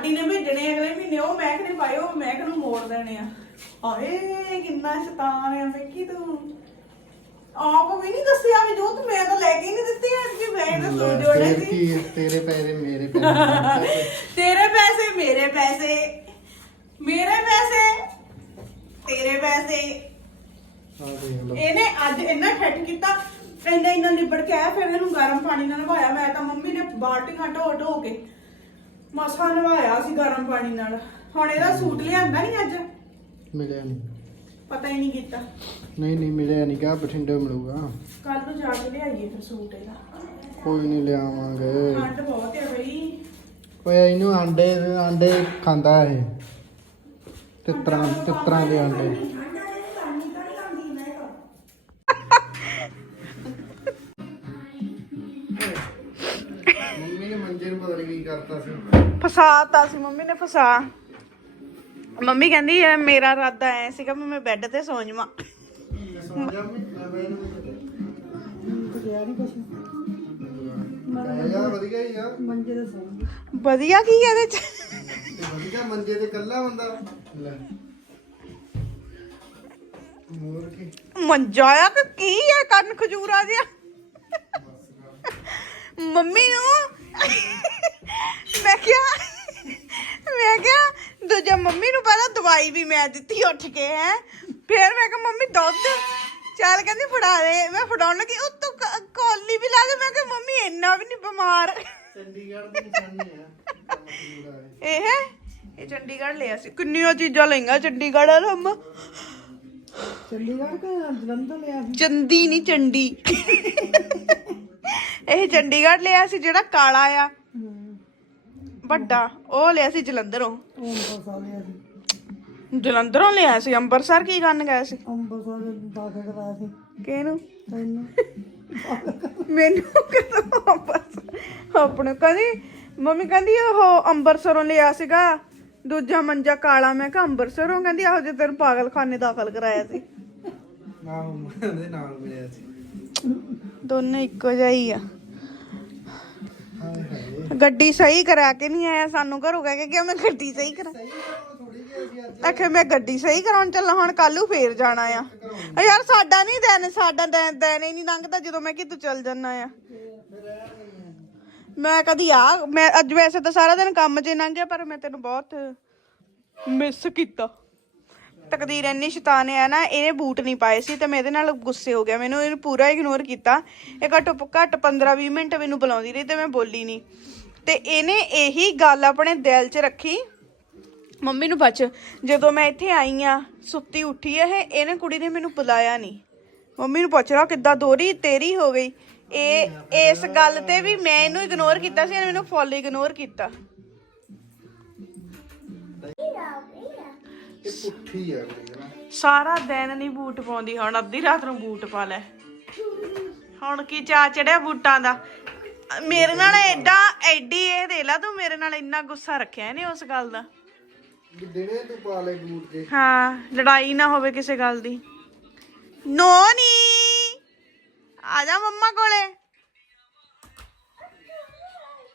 ਲਾਡੀ ਨੇ ਭੇਜਣੇ ਅਗਲੇ ਮਹੀਨੇ ਉਹ ਮੈਂ ਕਿਨੇ ਪਾਏ ਉਹ ਮੈਂ ਕਿਹਨੂੰ ਮੋੜ ਦੇਣੇ ਆ। ਹਾਏ ਕਿੰਨਾ ਸ਼ੈਤਾਨ ਆ ਵੇਖੀ ਤੂੰ। ਆਪ ਵੀ ਨਹੀਂ ਦੱਸਿਆ ਵੀ ਜੋ ਤੂੰ ਮੈਂ ਤਾਂ ਲੈ ਕੇ ਹੀ ਨਹੀਂ ਦਿੱਤੇ ਐਤਕੀ ਮੈਂ ਤਾਂ ਤੂੰ ਜੋੜੇ ਫਿਰ ਸੀ। ਕੀ ਤੇਰੇ ਪੈਰੇ ਮੇਰੇ ਪੈਰੇ ਤੇਰੇ ਪੈਸੇ ਮੇਰੇ ਪੈਸੇ। ਮੇਰੇ ਪੈਸੇ ਤੇਰੇ ਪੈਸੇ। ਆ ਦੇਖ ਲਓ। ਇਹਨੇ ਅੱਜ ਇੰਨਾ ਠੱਠ ਕੀਤਾ ਇੰਨਾ ਇੰਨਾ ਨਿਬੜ ਕੇ ਆਇਆ ਫਿਰ ਇਹਨੂੰ ਗਰਮ ਪਾਣੀ ਨਾਲ ਨਵਾਇਆ। ਮੈਂ ਤਾਂ ਮੰਮੀ ਨੇ ਬਾਲਟੀਆਂ ਢੋ ਢੋ ਕੇ ਮਸਾ ਨਵਾਇਆ ਸੀ ਗਰਮ ਪਾਣੀ ਨਾਲ। ਹੁਣ ਇਹਦਾ ਸੂਟ ਲਿਆਂਦਾ ਨਹੀਂ ਅੱਜ? ਮਿਲਿਆ ਨਹੀਂ ਪਤਾ ਹੀ ਨਹੀਂ ਕੀਤਾ। ਨਹੀਂ ਨਹੀਂ ਮਿਲਿਆ ਨਹੀਂ ਗਾ ਬਠਿੰਡੇ ਮਿਲੂਗਾ? ਕੱਲ ਨੂੰ ਜਾ ਕੇ ਲਿਆਈਏ ਫਿਰ ਸੂਟ ਇਹਦਾ। ਕੋਈ ਨਹੀਂ ਲਿਆਵਾਂਗੇ। ਠੰਡ ਬਹੁਤ ਹੈ ਬਈ। ਓਏ ਇਹਨੂੰ ਆਂਡੇ ਆਂਡੇ ਖਾਂਦਾ ਇਹ। ਤਿੱਤਰਾਂ ਤਿੱਤਰਾਂ ਦੇ ਆਂਡੇ। ਮੰਮੀ ਨੇ ਮੰਜੇ ਨੂੰ ਪਤਾ ਕੀ ਕਰਤਾ ਸੀ। ਫਸਾਤਾ ਸੀ, ਮੰਮੀ ਨੇ ਫਸਾ। ਮੰਮੀ ਕਹਿੰਦੀ ਐ ਮੇਰਾ ਇਰਾਦਾ ਐ ਸੀਗਾ ਵੀ ਮੈਂ ਬੈੱਡ ਤੇ ਸੌਂ ਜਾਵਾਂ। ਯਾਰ ਵਧੀਆ ਹੀ ਆ ਮੰਜੇ ਦੇ ਸੌਂ ਵਧੀਆ ਕੀ ਇਹਦੇ ਚ? ਤੇ ਵਧੀਆ ਮੰਜੇ ਤੇ ਕੱਲਾ ਬੰਦਾ ਲੈ ਮੋਰ ਕੀ ਮੰਜਾ ਆ ਕਿ ਕੀ ਐ ਕੰਨ ਖਜੂਰਾ ਜਿਹਾ? ਮੰਮੀ ਨੂੰ ਮੈਂ ਕਿਹਾ ਮੈਂ ਕਿਹਾ ਦੂਜਾ ਮੰਮੀ ਨੂੰ ਪਹਿਲਾਂ ਦਵਾਈ ਵੀ ਮੈਂ ਦਿੱਤੀ ਉੱਠ ਕੇ ਹੈ। ਫਿਰ ਮੈਂ ਕਿਹਾ ਮੰਮੀ ਦੁੱਧ ਚੱਲ ਕਹਿੰਦੀ ਫੜਾ ਦੇ। ਮੈਂ ਫੜਾਉਣ ਲੱਗੀ ਉਹ ਤੋਂ ਕੋਲੀ ਵੀ ਲਾ ਦੇ। ਮੈਂ ਕਿਹਾ ਮੰਮੀ ਇੰਨਾ ਵੀ ਨਹੀਂ ਬਿਮਾਰ। ਚੰਡੀਗੜ੍ਹ ਦੀ ਨਿਸ਼ਾਨੀ ਆ ਕੰਮ ਪੂਰਾ ਹੈ। ਇਹ ਇਹ ਚੰਡੀਗੜ੍ਹ ਲਿਆ ਸੀ ਕਿੰਨੀਆਂ ਚੀਜ਼ਾਂ ਲਈਆਂ ਚੰਡੀਗੜ੍ਹ ਵਾਲਾ ਅੰਮਾ ਚੰਡੀਗੜ੍ਹ ਕੇ ਜਲੰਧਰ ਲਿਆ ਸੀ ਚੰਦੀ ਨਹੀਂ ਚੰਡੀ। ਇਹ ਚੰਡੀਗੜ੍ਹ ਲਿਆ ਸੀ ਜਿਹੜਾ ਕਾਲਾ ਆ। ਵੱਡਾ ਉਹ ਲਿਆ ਸੀ ਜਲੰਧਰੋਂ। ਉਹ ਅੰਬਰਸਰ ਲਿਆ ਸੀ। ਜਲੰਧਰੋਂ ਲਿਆ ਸੀ ਅੰਮ੍ਰਿਤਸਰ ਕੀ ਕਰਨ ਗਏ ਸੀ? ਅੰਬਰਸਰ ਦਾਖਲ ਕਰਾਇਆ ਸੀ। ਕਿਹਨੂੰ? ਤੈਨੂੰ। ਮੈਨੂੰ ਕਿਦੋਂ ਆਪਣੇ ਕਹਿੰਦੀ ਮੰਮੀ ਕਹਿੰਦੀ ਉਹ ਅੰਮ੍ਰਿਤਸਰੋਂ ਲਿਆ ਸੀਗਾ। ਦੂਜਾ ਮੰਜਾ ਕਾਲਾ ਮੈਂ ਕਿਹਾ ਅੰਮ੍ਰਿਤਸਰੋਂ? ਕਹਿੰਦੀ ਆਹੋ ਜੇ ਤੈਨੂੰ ਪਾਗਲਖਾਨੇ ਦਾਖਲ ਕਰਾਇਆ ਸੀ। ਆਹੋ ਉਹਦੇ ਨਾਲ ਮਿਲਿਆ ਸੀ। ਦੋਨੇ ਇੱਕੋ ਜਿਹਾ ਹੀ ਆ। ਗੱਡੀ ਸਹੀ ਕਰਾ ਕੇ ਨਹੀਂ ਆਇਆ, ਸਾਨੂੰ ਘਰੋਂ ਕਹਿ ਕੇ ਕਿ ਮੈਂ ਗੱਡੀ ਸਹੀ ਕਰਾ ਆਖੇ ਮੈਂ ਗੱਡੀ ਸਹੀ ਕਰਾਉਣ ਚੱਲਾ, ਹੁਣ ਕੱਲੂ ਫੇਰ ਜਾਣਾ ਆ। ਆ ਯਾਰ ਸਾਡਾ ਨਹੀਂ ਦਿਨ, ਸਾਡਾ ਦਿਨ ਦਿਨ ਹੀ ਨਹੀਂ ਲੰਘਦਾ ਜਦੋਂ ਮੈਂ ਕਿਤੇ ਚੱਲ ਜਾਣਾ ਆ। ਮੈਂ ਕਦੀ ਆ, ਮੈਂ ਅੱਜ ਵੈਸੇ ਤਾਂ ਸਾਰਾ ਦਿਨ ਕੰਮ 'ਚ ਹੀ ਲੰਘ ਗਿਆ, ਪਰ ਮੈਂ ਤੈਨੂੰ ਬਹੁਤ ਮਿਸ ਕੀਤਾ। ਤਕਦੀਰ ਇੰਨੀ ਸ਼ੈਤਾਨ ਹੈ ਨਾ, ਇਹਨੇ ਬੂਟ ਨਹੀਂ ਪਾਏ ਸੀ ਤੇ ਮੈਂ ਇਹਦੇ ਨਾਲ ਗੁੱਸੇ ਹੋ ਗਿਆ। ਮੈਨੂੰ ਇਹਨੂੰ ਪੂਰਾ ਇਗਨੋਰ ਕੀਤਾ। ਇਹ ਘੱਟੋ ਘੱਟ 15-20 ਮਿੰਟ ਮੈਨੂੰ ਬੁਲਾਉਂਦੀ ਰਹੀ ਤੇ ਮੈਂ ਬੋਲੀ ਨਹੀਂ। ਤੇ ਇਹਨੇ ਇਹੀ ਗੱਲ ਆਪਣੇ ਦਿਲ 'ਚ ਰੱਖੀ। ਮੰਮੀ ਨੂੰ ਬਚ ਜਦੋਂ ਮੈਂ ਇੱਥੇ ਆਈ ਆ, ਸੁੱਤੀ ਉੱਠੀ ਇਹ, ਇਹਨੇ ਕੁੜੀ ਨੇ ਮੈਨੂੰ ਬੁਲਾਇਆ ਨਹੀਂ। ਮੰਮੀ ਨੂੰ ਪੁੱਛ ਰਿਹਾ ਕਿੱਦਾਂ ਦੋਰੀ ਤੇਰੀ ਹੋ ਗਈ? ਇਹ, ਇਸ ਗੱਲ ਤੇ ਵੀ ਮੈਂ ਇਹਨੂੰ ਇਗਨੋਰ ਕੀਤਾ ਸੀ, ਇਹਨੇ ਮੈਨੂੰ ਫੁੱਲ ਇਗਨੋਰ ਕੀਤਾ। ਇਹ ਪੁੱਠੀ ਆ ਕੁੜੀ ਨਾ। ਸਾਰਾ ਦਿਨ ਨਹੀਂ ਬੂਟ ਪਾਉਂਦੀ ਹੁਣ ਅੱਧੀ ਰਾਤ ਨੂੰ ਬੂਟ ਪਾ ਲੈ। ਹੁਣ ਕੀ ਚਾ ਚੜਿਆ ਬੂਟਾਂ ਦਾ? ਮੇਰੇ ਨਾਲ ਐਡਾ ਐਡੀ ਇਹ ਦੇ ਲਾ ਤੂੰ ਮੇਰੇ ਨਾਲ ਇੰਨਾ ਗੁੱਸਾ ਰੱਖਿਆ ਨੇ ਉਸ ਗੱਲ ਦਾ। ਵੀ ਦਿਨੇ ਤੂੰ ਪਾ ਲੈ ਬੂਟ ਜੇ। ਹਾਂ ਲੜਾਈ ਨਾ ਹੋਵੇ ਕਿਸੇ ਗੱਲ ਦੀ। ਨੋ ਨੀ! ਆ ਜਾ ਮੰਮਾ ਕੋਲੇ।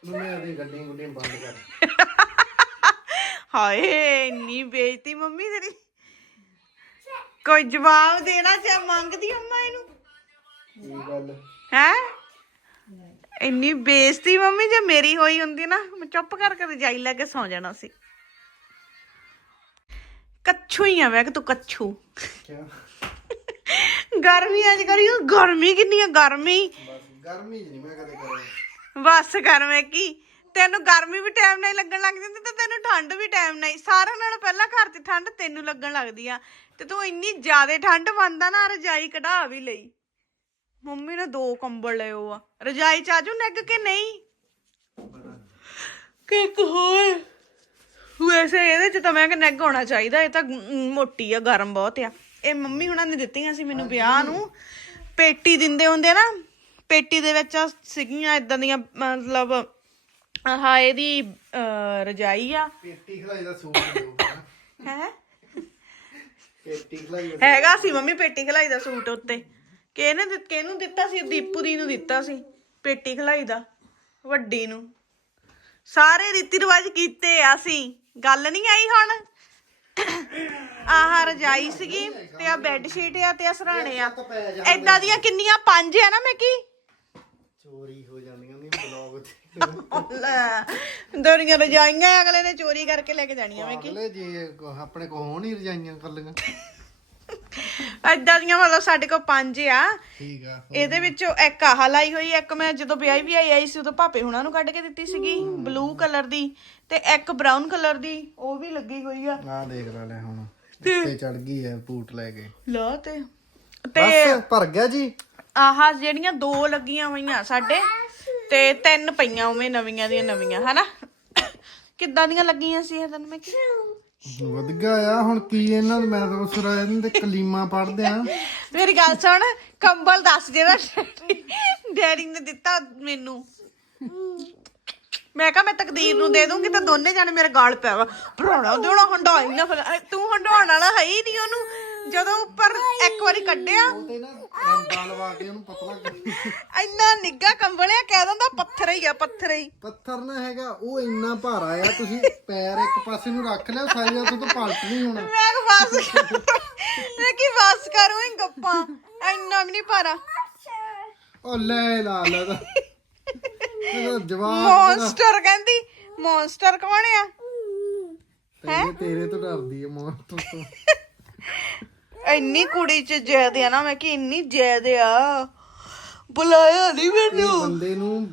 ਮੰਮੀ ਆਦੀ ਗੱਡੀ ਗੁੱਡੀ ਬੰਦ ਕਰ। ਹਾਏ ਇੰਨੀ ਬੇਇੱਜ਼ਤੀ ਮੰਮੀ ਤੇਰੀ। ਕੋਈ ਜਵਾਬ ਦੇਣਾ ਚਾਹ ਮੰਗਦੀ ਅੰਮਾ ਇਹਨੂੰ? ਗੱਲ? ਹੈ? ਇੰਨੀ ਬੇਇੱਜ਼ਤੀ ਮੰਮੀ ਜੇ ਮੇਰੀ ਹੋਈ ਹੁੰਦੀ ਨਾ ਮੈਂ ਚੁੱਪ ਕਰਕੇ ਰਜਾਈ ਲੈ ਕੇ ਸੌ ਜਾਣਾ ਸੀ। ਕੱਛੂ ਹੀ ਆ ਮੈਂ ਕਿ ਤੂੰ ਕੱਛੂ। ਗਰਮੀ ਅੱਜ ਕਰੀਓ ਗਰਮੀ ਕਿੰਨੀ ਆ ਗਰਮੀ। ਬਸ ਗਰਮੀ ਚ ਨਹੀਂ ਮੈਂ ਕਦੇ ਕਰਿਆ। ਬਸ ਕਰ ਮੈਂ ਕੀ? ਤੈਨੂੰ ਗਰਮੀ ਵੀ ਟਾਈਮ ਨਾਲ ਹੀ ਲੱਗਣ ਲੱਗ ਜਾਂਦੀ ਤੇ ਤੈਨੂੰ ਠੰਡ ਵੀ ਟਾਈਮ ਨਾਲ ਹੀ। ਸਾਰਿਆਂ ਨਾਲੋਂ ਪਹਿਲਾਂ ਘਰ 'ਚ ਠੰਡ ਤੈਨੂੰ ਲੱਗਣ ਲੱਗਦੀ ਆ। ਤੇ ਤੂੰ ਇੰਨੀ ਜ਼ਿਆਦਾ ਠੰਡ ਮੰਨਦਾ ਨਾ ਰਜਾਈ ਕਢਾ ਵੀ ਲਈ। ਮੰਮੀ ਨੇ ਦੋ ਕੰਬਲ ਲਏ ਆ। ਰਜਾਈ ਚ ਆਜੂ ਨੈਗ ਕੇ ਨਹੀਂ? ਕਿ ਹੋਰ? ਵੈਸੇ ਇਹਦੇ ਚ ਤਾਂ ਮੈਂ ਕਿ ਨੈਗ ਹੋਣਾ ਚਾਹੀਦਾ ਇਹ ਤਾਂ ਮੋਟੀ ਆ ਗਰਮ ਬਹੁਤ ਆ। ਇਹ ਮੰਮੀ ਹੁਣਾਂ ਨੇ ਦਿੱਤੀਆਂ ਸੀ ਮੈਨੂੰ ਵਿਆਹ ਨੂੰ। ਪੇਟੀ ਦਿੰਦੇ ਹੁੰਦੇ ਨਾ ਪੇਟੀ ਦੇ ਵਿੱਚ ਸੀਗੀਆਂ ਇਦਾਂ ਦੀਆਂ ਮਤਲਬ ਆਹ ਇਹਦੀ ਅਹ, ਰਜਾਈ ਆ। ਪੇਟੀ ਖਲਾਈ ਦਾ ਸੂਟ ਹੈ ਪੇਟੀ ਖਲਾਈ ਦਾ ਹੈਗਾ ਸੀ ਮੰਮੀ ਪੇਟੀ ਖਲਾਈ ਦਾ ਸੂਟ ਉੱਤੇ। ਕਿਹਨੇ ਦਿੱਤ ਕਿਹਨੂੰ ਦਿੱਤਾ ਸੀ? ਦੀਪੂ ਦੀ ਨੂੰ ਦਿੱਤਾ ਸੀ ਪੇਟੀ ਖਲਾਈ ਦਾ ਵੱਡੀ ਨੂੰ। ਸਾਰੇ ਰੀਤੀ ਰਿਵਾਜ ਕੀਤੇ ਆ ਅਸੀਂ। ਗੱਲ ਨਹੀਂ ਆਈ ਹੁਣ? ਆਹ ਰਜਾਈ ਸੀਗੀ ਤੇ ਆ ਬੈੱਡ ਸ਼ੀਟ ਆ ਤੇ ਆ ਸਰਾਣੇ ਆ। ਪੈ ਜਾ ਏਦਾਂ ਦੀਆਂ ਕਿੰਨੀਆਂ ਪੰਜ ਆ ਨਾ ਮੈਂ ਕੀ? ਚੋਰੀ ਹੋ ਤੇ ਲੈ ਦੋਰੀਆਂ ਰਜਾਈਆਂ ਅਗਲੇ ਨੇ ਚੋਰੀ ਕਰਕੇ ਲੈ ਕੇ ਜਾਣੀਆਂ ਮੈਂ ਕੀ। ਅਗਲੇ ਜੀ ਕੋ- ਆਪਣੇ ਕੋ ਹੋਣ ਹੀ ਰਜਾਈਆਂ ਕਰ ਲਈਆਂ ਏਦਾਂ ਦੀਆਂ ਮਤਲਬ ਸਾਡੇ ਕੋਲ ਪੰਜ ਆ। ਠੀਕ ਆ ਇਹਦੇ ਵਿੱਚੋਂ ਇੱਕ ਆਹ ਲਾਈ ਹੋਈ ਇੱਕ ਮੈਂ ਜਦੋਂ ਵਿਆਹੀ ਵੀ ਆਈ ਆਈ ਸੀ ਉਦੋਂ ਭਾਪੇ ਹੁਣਾਂ ਨੂੰ ਕੱਢ ਕੇ ਦਿੱਤੀ ਸੀਗੀ ਬਲੂ ਕਲਰ ਦੀ ਤੇ ਇੱਕ ਬਰਾਊਨ ਕਲਰ ਦੀ ਉਹ ਵੀ ਲੱਗੀ ਹੋਈ ਆ। ਆ ਦੇਖ ਲੈ ਲੈ ਹੁਣ ਉੱਤੇ ਚੜ ਗਈ ਹੈ ਬੂਟ ਲੈ ਕੇ। ਲਾ ਤੇ। ਤੇ ਬਸ ਭਰ ਗਿਆ ਜੀ? ਆਹ ਜਿਹੜੀਆਂ ਦੋ ਲੱਗੀਆਂ ਹੋਈਆਂ ਸਾਡੇ ਤੇ ਤਿੰਨ ਪਈਆਂ ਉਵੇਂ ਨਵੀਆਂ ਦੀਆਂ ਨਵੀਆਂ ਹਨਾ? ਕਿੱਦਾਂ ਦੀਆਂ ਲੱਗੀਆਂ ਸੀ ਇਹ ਤੈਨੂੰ ਮੈਂ ਕੀ ਵਧੀਆ ਆ ਹੁਣ ਕੀ ਇਹਨਾਂ ਨੂੰ ਮੈਂ ਤਾਂ ਉਸ ਰਾਤ ਇਹਨਾਂ ਦੇ ਕਲੀਮਾ ਪੜਦੇ ਆ। ਮੇਰੀ ਗੱਲ ਸੁਣ ਕੰਬਲ ਦੱਸ ਜਿਹੜਾ ਡੈਡੀ। ਨੇ ਦਿੱਤਾ ਮੈਨੂੰ। ਮੈਂ ਕਿਹਾ ਮੈਂ ਤਕਦੀਰ ਨੂੰ ਦੇ ਦੂੰਗੀ ਤਾਂ ਦੋਨੇ ਜਾਣੇ ਮੇਰੇ ਗਾਲ ਪੈ ਵਾ ਭਰਾਣਾ ਦੇਣਾ ਹੰਡਾਈ ਨਾ ਫਿਰ। ਤੂੰ ਹੰਡਾਉਣ ਵਾਲਾ ਹੈ ਹੀ ਨਹੀਂ ਉਹਨੂੰ। ਜਦੋਂ ਉੱਪਰ ਇੱਕ ਵਾਰੀ ਕੱਢਿਆ। ਤੇ ਨਾ ਰੰਦਾ ਲਵਾ ਕੇ ਉਹਨੂੰ ਪਤਲਾ ਕਰ ਇੰਨਾ ਨਿੱਗਾ ਕੰਬਲਿਆ ਕਹਿ ਦਿੰਦਾ ਪੱਥਰ ਹੀ ਆ ਪੱਥਰ ਹੀ। ਪੱਥਰ ਨਾ ਹੈਗਾ ਉਹ ਇੰਨਾ ਭਾਰਾ ਆ ਤੁਸੀਂ ਪੈਰ ਇੱਕ ਪਾਸੇ ਨੂੰ ਰੱਖ ਲਿਆ ਸਾਰੀ ਰਾਤ ਤੋਂ ਪਲਟ ਨਹੀਂ ਹੋਣਾ। ਮੈਂ ਕਿ ਕਰ ਮੈਂ ਕਿ ਬਸ ਕਰੂੰ ਇਹ ਗੱਪਾਂ ਇੰਨਾ ਵੀ ਨਹੀਂ ਪਾਰਾ ਉਹ ਲੈ ਲਾ ਲਾ ਜਵਾਬ ਮੌਨਸਟਰ ਕਹਿੰਦੀ ਮੌਨਸਟਰ ਕੌਣ ਆ? ਤੇਰੇ ਤੇਰੇ ਤੋਂ ਡਰਦੀ ਹੈ ਮੌਨਸਟਰ ਤੋਂ। ਇੰਨੀ ਕੁੜੀ ਚ ਜੈਦ ਆ ਨਾ ਮੈਂ ਕਿ ਇੰਨੀ ਜੈਦ ਆ। ਬੁਲਾਇਆ ਨਹੀਂ ਇਹ ਮੈਨੂੰ ਬੰਦੇ ਨੂੰ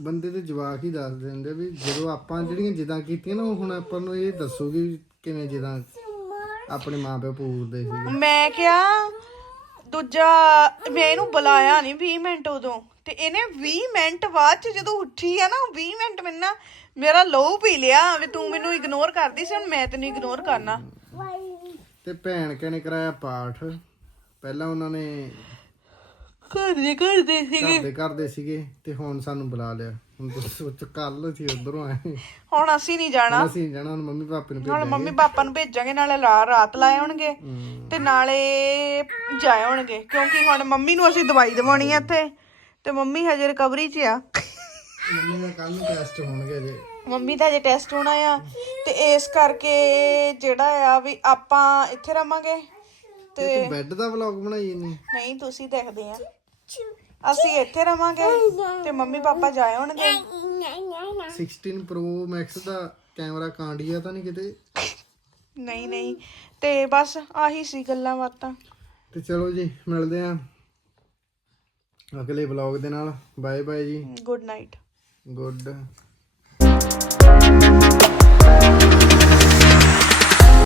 ਬੰਦੇ ਦੇ ਜਵਾਕ ਹੀ ਦੱਸ ਦਿੰਦੇ ਵੀ ਜਦੋਂ ਆਪਾਂ ਜਿਹੜੀਆਂ ਜਿੱਦਾਂ ਕੀਤੀਆਂ ਨਾ ਉਹ ਹੁਣ ਆਪਾਂ ਨੂੰ ਇਹ ਦੱਸੋਗੇ ਵੀ ਕਿਵੇਂ ਜਿੱਦਾਂ ਆਪਣੇ ਮਾਪੇ ਪੂਰਦੇ ਸੀ। ਮੈਂ ਕਿਹਾ ਦੂਜਾ ਮੈਂ ਇਹਨੂੰ ਬੁਲਾਇਆ ਨਹੀਂ 20 ਮਿੰਟ ਉਦੋਂ। ਤੇ ਇਹਨੇ 20 ਮਿੰਟ ਬਾਅਦ ਚ ਜਦੋਂ ਉੱਠੀ ਆ ਨਾ 20 ਮਿੰਟ ਮੈਨੂੰ ਮੇਰਾ ਲਹੂ ਪੀ ਲਿਆ ਵੀ ਤੂੰ ਮੈਨੂੰ ਇਗਨੋਰ ਕਰਦੀ ਸੀ ਹੁਣ ਮੈਂ ਤੈਨੂੰ ਇਗਨੋਰ ਕਰਨਾ। ਤੇ ਭੈਣ ਕਹਿੰਨੇ ਕਰਾਇਆ ਪਾਠ। ਪਹਿਲਾਂ ਉਹਨਾਂ ਨੇ ਘਰ ਦੇ ਘਰ ਦੇ ਸੀਗੇ। ਘਰ ਦੇ ਕਰਦੇ ਸੀਗੇ ਤੇ ਹੁਣ ਸਾਨੂੰ ਬੁਲਾ ਲਿਆ। ਹੁਣ ਤੁਸੀਂ ਸੋਚੋ ਕੱਲ ਅਸੀਂ ਉਧਰੋਂ ਆਏ। ਹੁਣ ਅਸੀਂ ਨਹੀਂ ਜਾਣਾ। ਅਸੀਂ ਜਾਣਾ ਹੁਣ ਮੰਮੀ ਪਾਪੇ ਨੂੰ ਹੁਣ ਭੇਜਾਂਗੇ। ਮੰਮੀ ਪਾਪਾ ਨੂੰ ਭੇਜਾਂਗੇ ਨਾਲੇ ਰਾ- ਰਾਤ ਲਾਏ ਹੋਣਗੇ ਤੇ ਨਾਲੇ ਜਾਏ ਹੋਣਗੇ ਕਿਉਂਕਿ ਹੁਣ ਮੰਮੀ ਨੂੰ ਅਸੀਂ ਦਵਾਈ ਦਵਾਉਣੀ ਆ ਇੱਥੇ ਤੇ ਮੰਮੀ ਹਜੇ ਰਿਕਵਰੀ 'ਚ ਆ। ਮੰਮੀ ਦਾ ਕੱਲ ਨੂੰ ਟੈਸਟ ਹੋਣਗੇ ਜੇ। ਮੰਮੀ ਦਾ ਜੇ ਟੈਸਟ ਹੋਣਾ ਆ। ਇਸ ਕਰਕੇ ਜਿਹੜਾ ਆ ਵੀ ਆਪਾਂ ਇੱਥੇ ਰਵਾਂਗੇ ਤੇ ਤੂੰ ਬੈੱਡ ਦਾ ਵਲੌਗ ਬਣਾਈ ਨਹੀਂ ਨਹੀਂ ਤੁਸੀਂ ਦੇਖਦੇ ਆ। ਅਸੀਂ ਇੱਥੇ ਰਵਾਂਗੇ ਤੇ ਮੰਮੀ ਪਾਪਾ ਜਾਏ ਹੋਣਗੇ। 16 Pro Max ਦਾ ਕੈਮਰਾ ਕਾਂਡੀਆ ਤਾਂ ਨਹੀਂ ਕਿਤੇ? ਨਹੀਂ ਨਹੀਂ। ਤੇ ਬਸ ਆਹੀ ਸੀ ਗੱਲਾਂ ਬਾਤਾਂ। ਤੇ ਚਲੋ ਜੀ ਮਿਲਦੇ ਆਂ ਅਗਲੇ ਵਲੌਗ ਦੇ ਨਾਲ। ਬਾਏ ਬਾਏ ਜੀ। Good night good